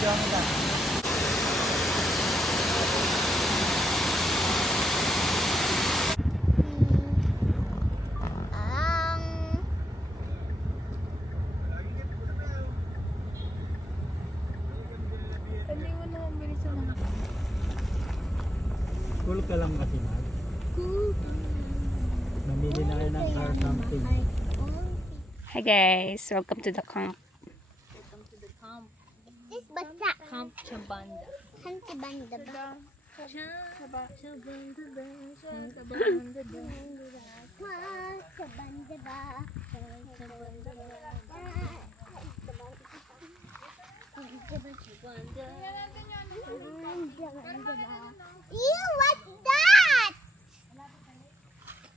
Cool ka lang kasi na. Namili na kayo ng car something. Hi guys, welcome to the camp. Welcome to the camp. This basa. Camp Chabanda. Camp Chabanda ba? Chabanda ba? Chabanda ba? Ew, what's that?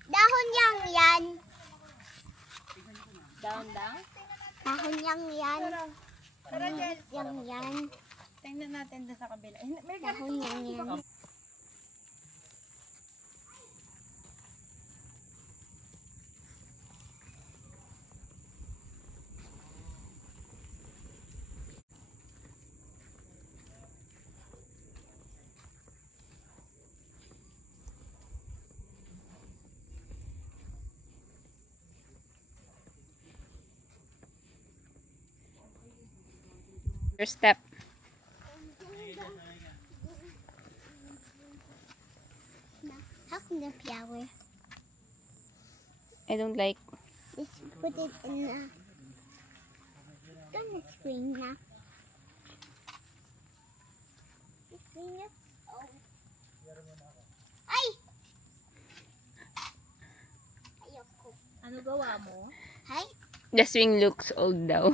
Dahon yan. Down. Dahon yan. Yan. Tingnan natin doon sa kabila. Dahon yan. First step. How can the flower? I don't like. Just put it in the screen na. Screen na. Oh. Ay! Ayoko. Ano gawa mo? Hi? The swing looks old daw.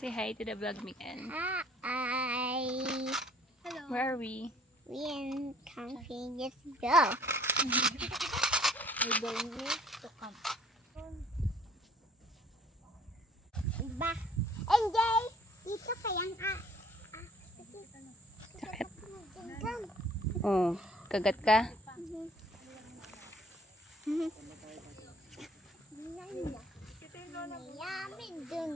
Say hi to the vlog, Mikan. Hi. Hello. Where are we? We in camping. Let's go. We're going to camp. Ba? Enjoy! Dito kayang Sakit. Oh, kagat ka? Mayamin dun.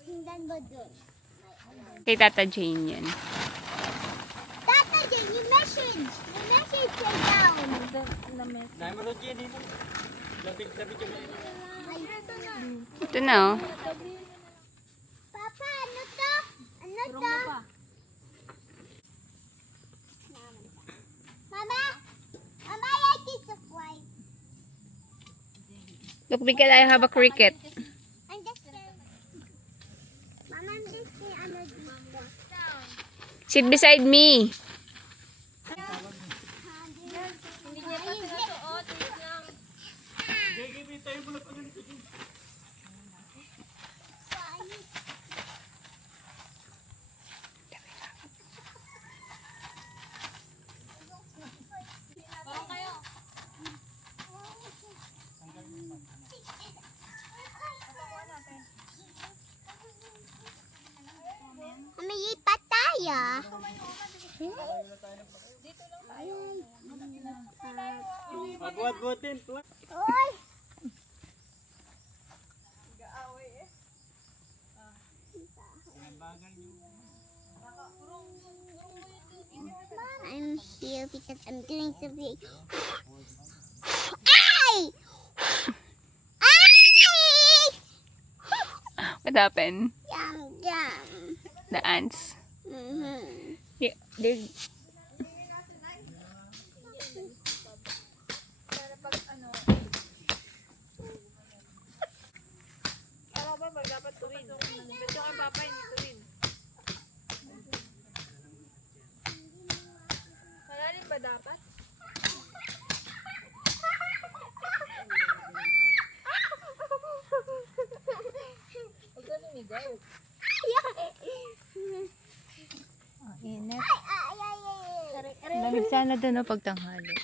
Tingnan mo dun. Kay Tata Jane yan. Tata Jen, yung message! Yung message ay down. Ito na oh. Papa, ano to? Ano to? Mama? Mama, I like it so white. Look, Mikan, I have a cricket. I'm just scared. Mama, I'm just scared. Ano dito? Sit beside me. Hindi niya pa sinusuot. Wait lang. Parang kayo. Umiipat tayo. Mabuhat-buhatin. Uy! I'm here because I'm doing something. Ay! Ay! What happened? Yum. The ants. Mm-hmm. Yeah, they're... Ako ba dapat tuwid? Ito kay Papa, hindi tuwid. Malalim ba dapat? Huwag ka lumigaw. Init. Lamig sana doon pagtanghali.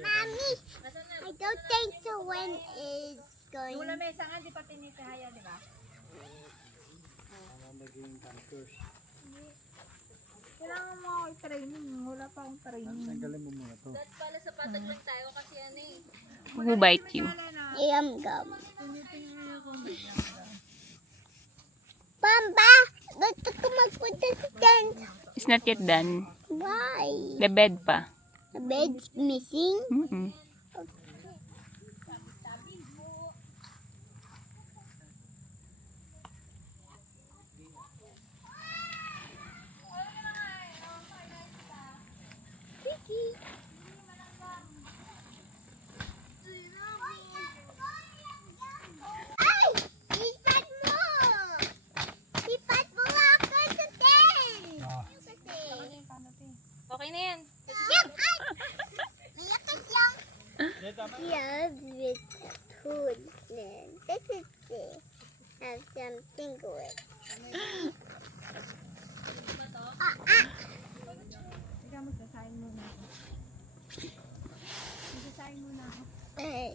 Mommy, I don't think so when is going. Yung lamesa nga, di pa tinitihaya, di ba? Maging campers. Kailangan mo ako i-training. Wala pa akong training. Tanggalin mo muna to. Pala sa patag lang tayo kasi ano eh. Who bite you? Wala Yum gum. Pamba, gusto ko magpunta sa tent. It's not yet done. Why? The bed pa. The bed's missing. Mm-mm. Ay! Lipat mo! Lipat mo ako sa tent! Ah. Kasi... Okay na yan. Yan! Ay! Malakas lang! Yeah, with food. Then this is it. Have something good. Eh.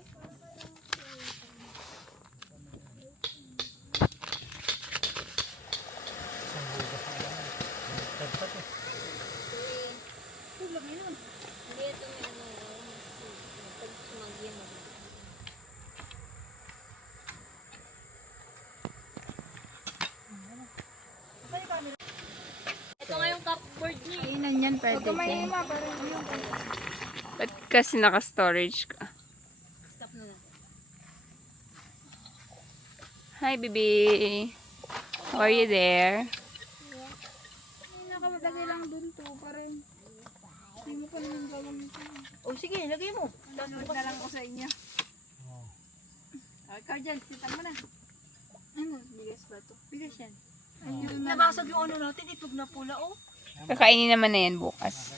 Hindi ito may ano. Pag sumagyan mo. Ito nga yung cupboard niya. Kainan yan, pwede din. Ba't kasi naka-storage ka? Stop na lang. Hi, baby. How are you there? Nakalagay lang dun to, pa rin. Hindi mo pa naman gagamitin. Oh, sige, lagay mo. Download na lang ko sa inyo. Okay, Cardian, sitan mo na. Ano, bigas ba to? Bigas yan. Ayun na. Nabasag yung ano natin, itlog na pula, oh. Kakainin naman na yan bukas.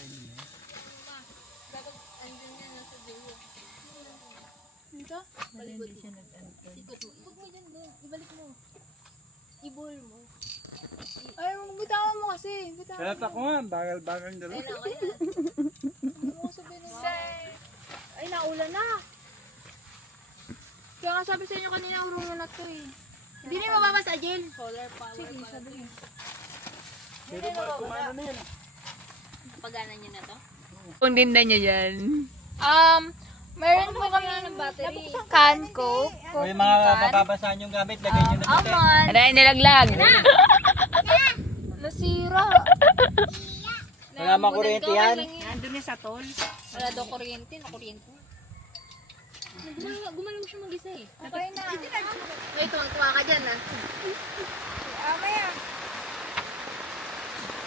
Ito? Balikot mo. Sikot mo. Ikot mo dyan doon. Ibalik mo. Ibol mo. Ay, bitawan mo kasi. Bitawan Kaya ako nga, bagal-bagal na Ayun lang. na, ayun mo sabihin na. Ay, naulan na. Kaya nga sabi sa inyo kanina, urong na to eh. Hindi na mababasa, Jill. Solar power. Sige, sabi. Pero kumano na yan. Pagana niya na to? Kung dinda niya dyan. Meron po kami ng battery. can Coke. O yung mga mababasahan yung gamit, lagay nyo na dito. Almond. Aray, nilaglag. Nasira. Wala mga kuryente yan. Nandun na sa tol. Wala daw kuryente. Nakuryente. Gumalaw siya mag-isa eh. Okay na. Ay, tuwang-tuwa ka dyan ah. Amaya.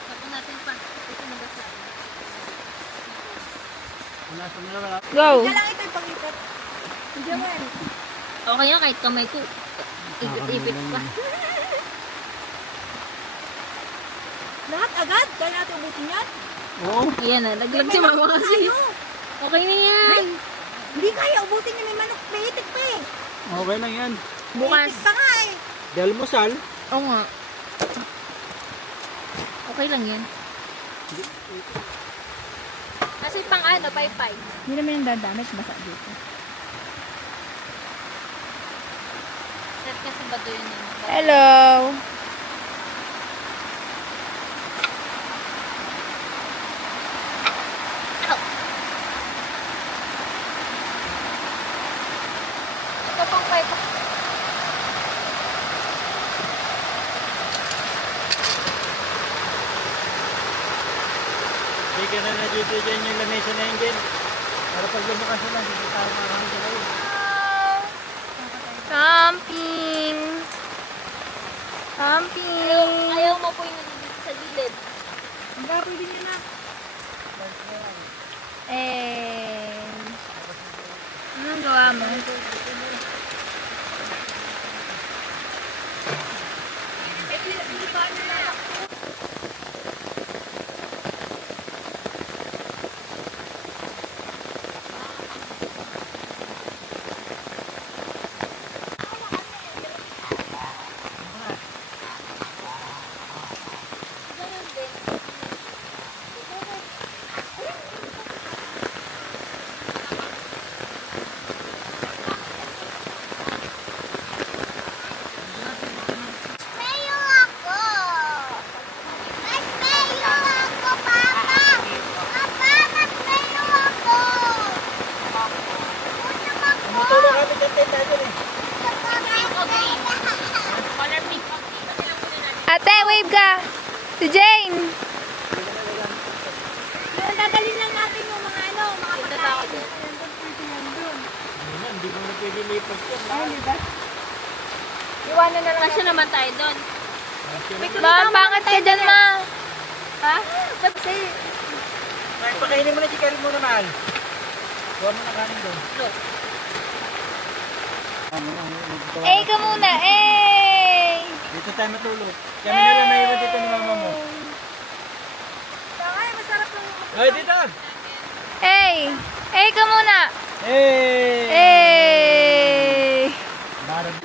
Tapos natin pa. Kasi nabasa. Nasa mo na Go. Kailangan ito yung pag-ipot. Diyan mo yan. Okay nga, kahit kamay ko. Ipit-ipit pa. Lahat agad? Kaya natin ubutin yan? Oo. Ayan na, naglag si mama kasi. Okay na yan. Hindi kaya ubutin niya, may manok. May itik pa eh. Okay lang yan. Bukas. Itik pa nga eh. Dalmusal. Oo nga. Okay lang yan. Kasi pang ano, pay-pay. Hindi naman yung dadamit, basa dito. Set kasi ba doon yun? Hello. Ito pang pipe. Hindi ka na dito dyan yung lamesa na yun dyan. Para pag lumukas sila, hindi tayo marami sila yun. Camping. Camping. Ayaw mo po yung nandito sa gilid. Ang gabi din yun na. Anong gawa mo? malapit ang tent natin eh. Color pink o green. Kasi lang muna natin. Ate, wave ka! Si Jane! Yung dadalhin lang natin yung mga ano, mga pagkain. Hindi mo na pwede lipat yun. Iwanan na lang. Kasya naman tayo doon. Ma, pangat ka dyan, ma! Ha? Kasi, Ay, pakainin mo na si Karin mo naman. Kuha mo na kanin doon. Eh, ka muna! Eh! Dito tayo matulog. Kami na lang naiwan dito ni mama mo. ay, masarap lang. Ay, dito! Eh! Eh, ka muna! Hey! Eh! Barang.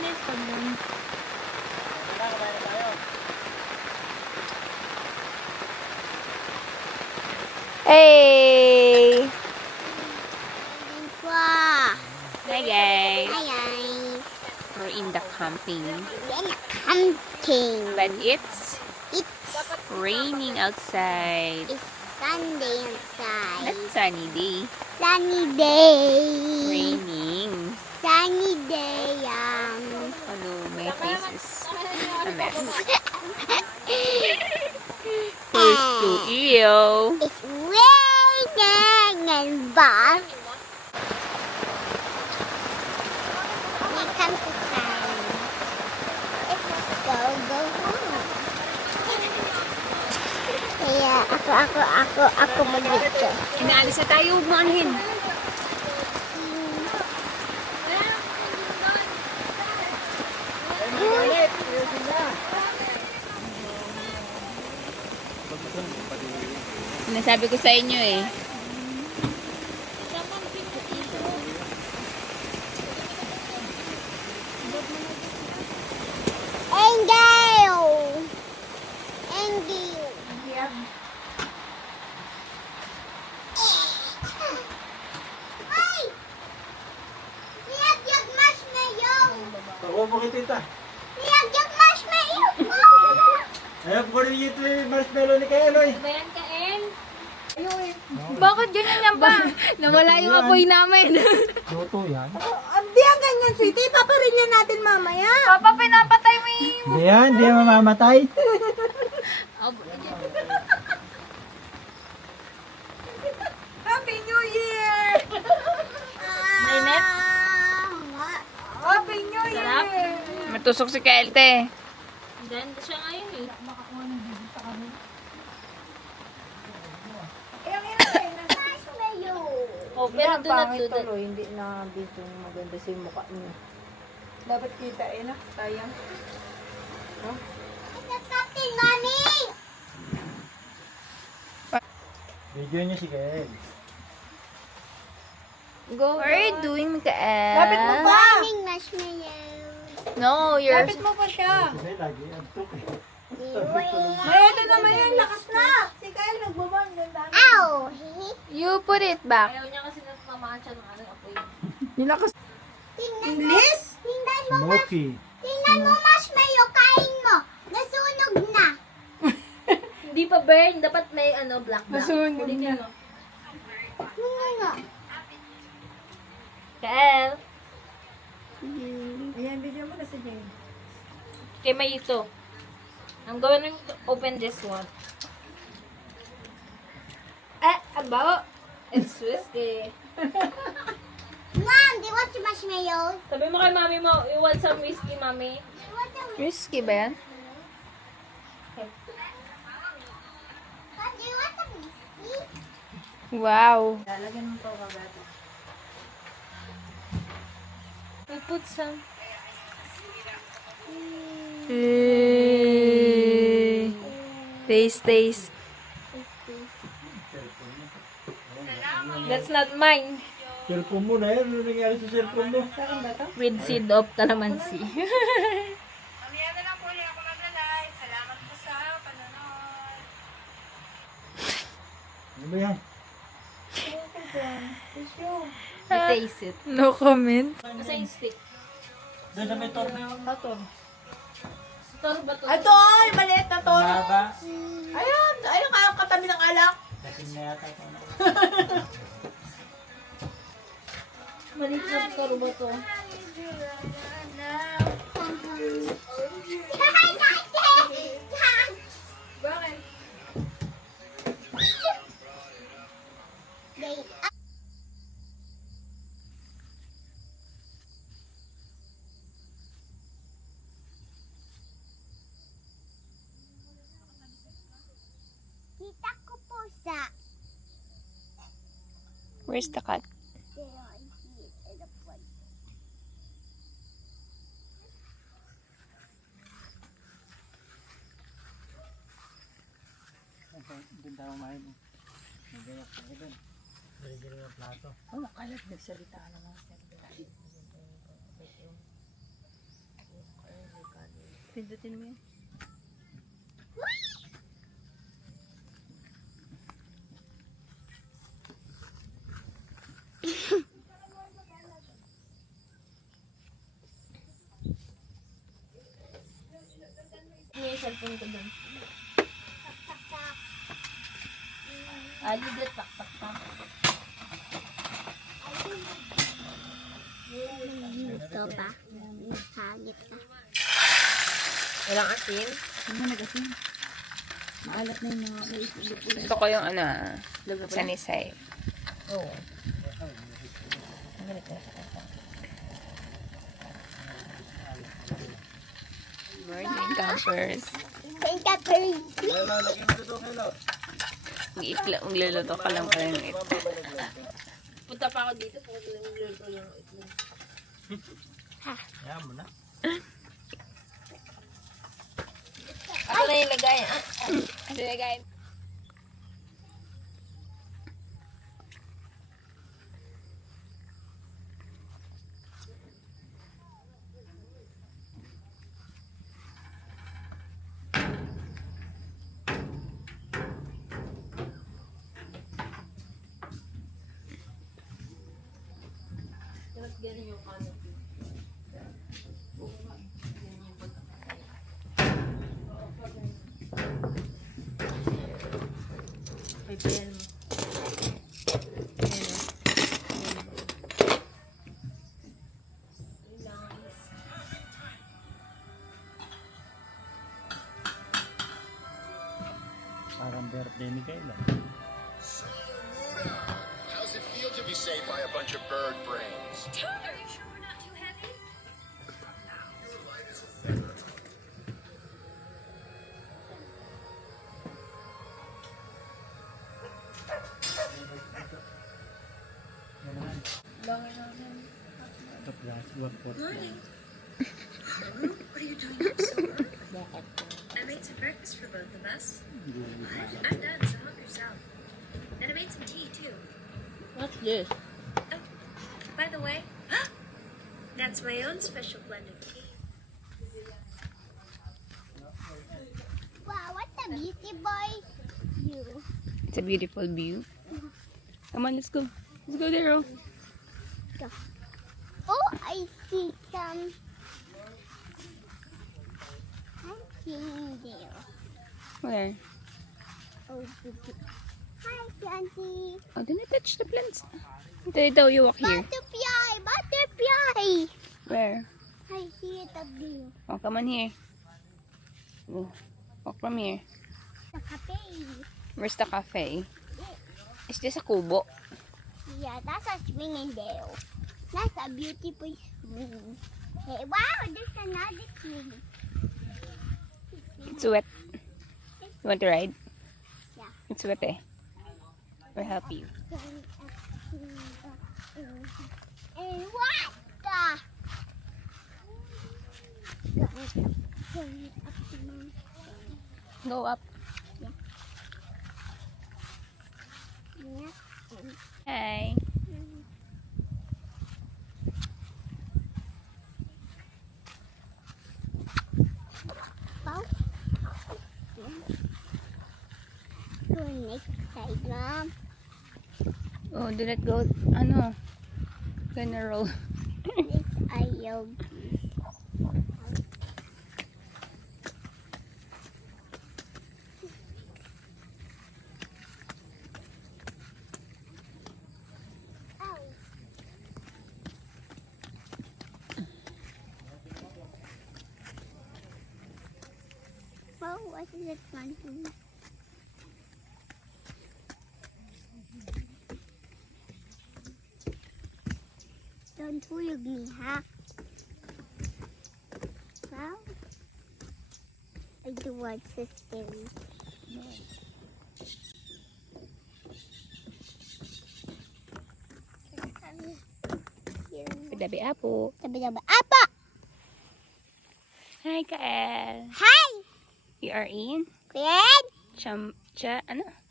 Kumain na tayo. Eh! Wow. Hi, guys! Ay, ay. We're in the camping. Hunting. But it's It's raining outside. Sunday inside. Not sunny day. Sunny day. Raining. Sunny day. Hello, my face is a mess. Who's too ill? It's raining and bus. We come to town. Let's go home. Kaya ako mag-video. Inaalis na tayo, huwag mo anuhin. Sinasabi ko sa inyo eh. Angel! Angel! Ay! Niyag-yag marshmallow! Pakuha mo kay tita. Niyag-yag marshmallow! Ayaw, kukunin niyo ito yung marshmallow ni Kaya Eloy. Bayan ka, En. Bakit ganyan yan ba? Nawala yung apoy namin. Luto yan. Hindi ang ganyan, sweetie. Paparilyan natin mamaya. Papa, pinapatay mo yung... Hindi yan, hindi yan mamamatay. Happy New Year! May net? Happy New Sarap. Year! Matusok si Kaelte. Ganda siya ngayon eh. Marshmallow! Oh, pero do not do that. tuloy, hindi na dito maganda sa mukha niya. Dapat kita na, sayang. It's something, Mommy! Video niyo si Kaya. What are you doing, Mikael? Lapit mo pa! Morning marshmallow! No, you're... Lapit mo pa siya. Kasi lagi antok eh. May ito naman yung lakas na. Si Kyle nagbabang. Ganda. Ow! You put it back. Ayaw niya kasi nagmamahan siya ng ano, apoy. Yung lakas. Tingnan mo! English? Tingnan mo! Smoky. Tingnan mo, marshmallow! Kain mo! Nasunog na! Hindi pa burn, dapat may ano, black. Nasunog niya. Ano? Kael, Ayan, video mo na si Jane. kay may ito. I'm going to open this one. About? It's whiskey. Mom, do you want some marshmallows? Sabi mo kay mami mo, you want some whiskey, mami? You want some Risky ba yan? Mom, do you want some whiskey? Wow. Lalagyan mo pa kagati. We put some. Taste, taste. That's not mine. Cellphone mo na yan. Ano nangyari sa cellphone mo? With seed of calamansi. Mamaya na lang po ulit ako mag-live. Salamat po sa panonood. Ano ba yan? You taste it. No comment. Kasi yung stick. Doon sa may torno. Toro ba to? Ito ay, maliit na to. Mahaba. Ayan, ayun ka katabi ng alak. Kasi na yata ito. Ano? Maliit na toro ba to? Where's the cat? They are here in the front. Doon tayo kumain. Magayak tayo doon. Dali-dali yung plato. Oh, makalat. Nagsalita ka naman. Pindutin mo yan. May cellphone ko doon. Dito, tak. Dito ba? Hagit ka. Walang asin? Hindi na nag-asin. Maalat na yung mga ulit-ulit. Gusto ko yung ano, sanisay. Oo. Morning campers. Thank you, Peri. Magluluto ka lang pala ng ito. Punta pa ako dito. Punta lang yung itlog. Kaya mo na. Ako na yung lagay. Sige guys. Dapat ganun yung canopy. May bayan mo. Parang birthday ni Kayla. How's it feel to be saved by a bunch of bird brains? Toad, are you sure we're not too heavy? Ito plastic. Morning. What are you doing up so early? I made some breakfast for both of us. I'm done, so help yourself. And I made some tea, too. What's this? Oh, by the way, that's my own special blend of tea. Wow, what a beauty boy. You. It's a beautiful view. Come on, let's go. Let's go there. Oh. Oh, I see some. I'm seeing there. Where? Oh, beauty. Hi, Auntie. Oh, do not touch the plants. Ito, you walk here. Butterfly, butterfly. Where? I see it up there. Oh, come on here. Go. Walk from here. The cafe. Where's the cafe? Is this a kubo? Yeah, that's a swinging there. That's a beautiful swing. Hey, wow, there's another swing. It's wet. You want to ride? Yeah. It's wet eh. We'll help you. And what the? Go up. Yeah. Hi. Wow. Go next side, Mom. Oh, do not go. Ano? Gonna roll. This aisle. Ow. Wow, what is it, man? Don't hug me, ha? Wow. I do want to stay. Tabi-tabi apo. Sabi-sabi, apa! Hi, Kael. Hi! You are in Kuyan!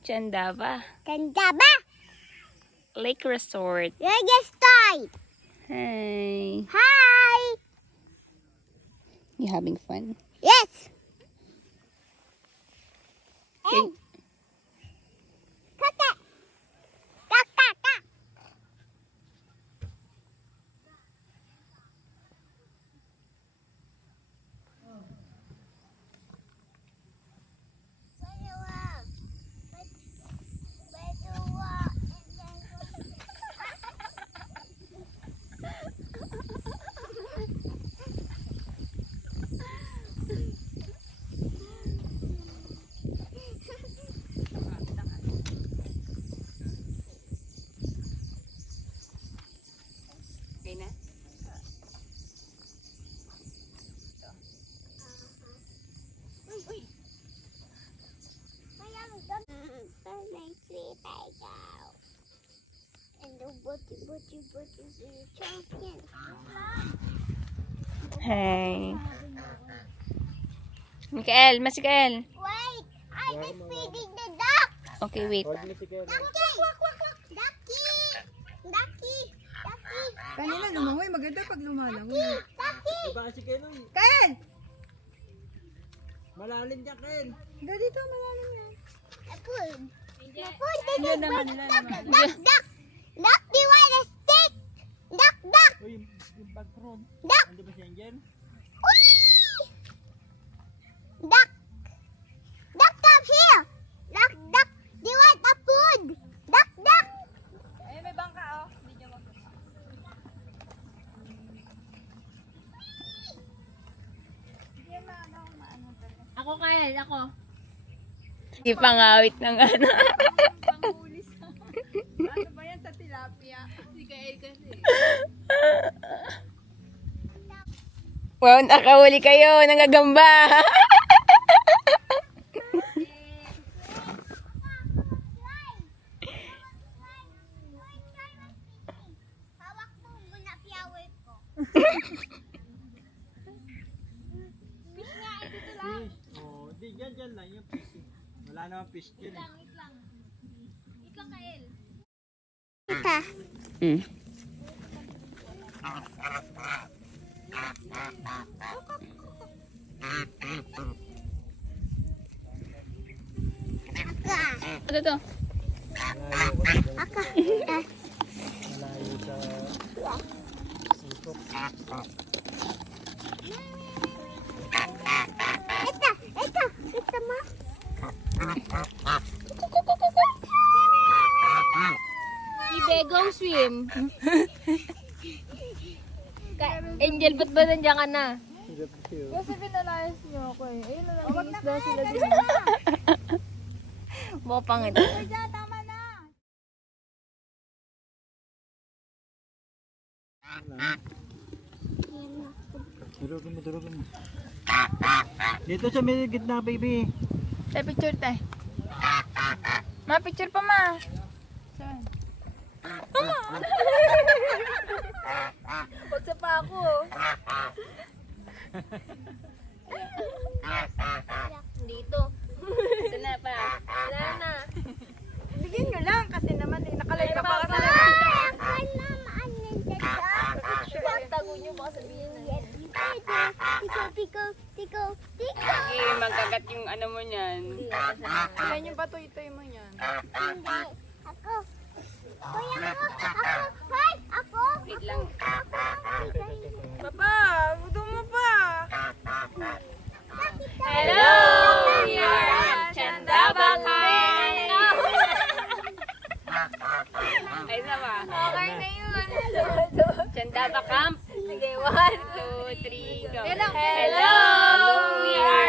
Chandaba Ganda ba? Lake Resort. Reggae style! Hi. Hi! You having fun? Yes! Okay. Kaka! Kaka! Okay na? And the butty champion. Hey. Mikael, Mikael. Wait! I just feeding the duck! Okay, wait. Huwag mo si Ken. Ducky! Ducky! Ducky! Ducky! Kanina lumangoy, maganda pag lumalangoy. Ducky! Iba si Ken. Uy. Ken! Malalim niya, Ken. Dito, malalim yan. Apun! Apun! Duck! Duck! Duck! Do you want a stick? Duck! Duck! Uy, yung background. Duck! Ando ba siya dyan? Whee! Duck! Duck, come here! Duck! Duck! Do you want a food? Duck! Duck! Ay, may bangka, oh. Hindi niya mapunta. Ako kaya, ako. Ipangawit ng ano. Panghuli sa... Ano ba yan sa tilapia? Si Kael kasi. Wow, nakahuli kayo. Nangagamba. Hawak mo muna flower ko. Fish. Oh, di dyan lang yung fish. Wala namang fish dyan. Wait lang. Ikaw, Kael. Ika. Mm. Ito to. Malayo sa sipok. Ito mo. Ibe, go swim. Angel, ba't ba nandiyan ka na? Kasi pinalayas niyo ako eh. Ayun na lang, yung isda sila din. Bopang ito. Tama na! Durugin mo. Dito sa may gitna, baby. Tayo picture tayo. Ma, picture pa ma. Saan? Huwag sa pa ako. Dito. Sana pa. Wala na. Bigyan nyo lang kasi naman nakalay ka pa kasi. Tago niyo baka sabihin na. Tiko. Sige, magkagat yung ano mo niyan. Yan yung patoy-toy mo yan. Hindi. Ako. Kuya ko. Hoy, ako. Wait lang. Papa, gusto mo pa. Hello! We are at Chandaba Camp! Ay, isa pa. Okay na yun. Chandaba Camp. Sige, 1, 1, 2, 3, go. Hello! Hello! We are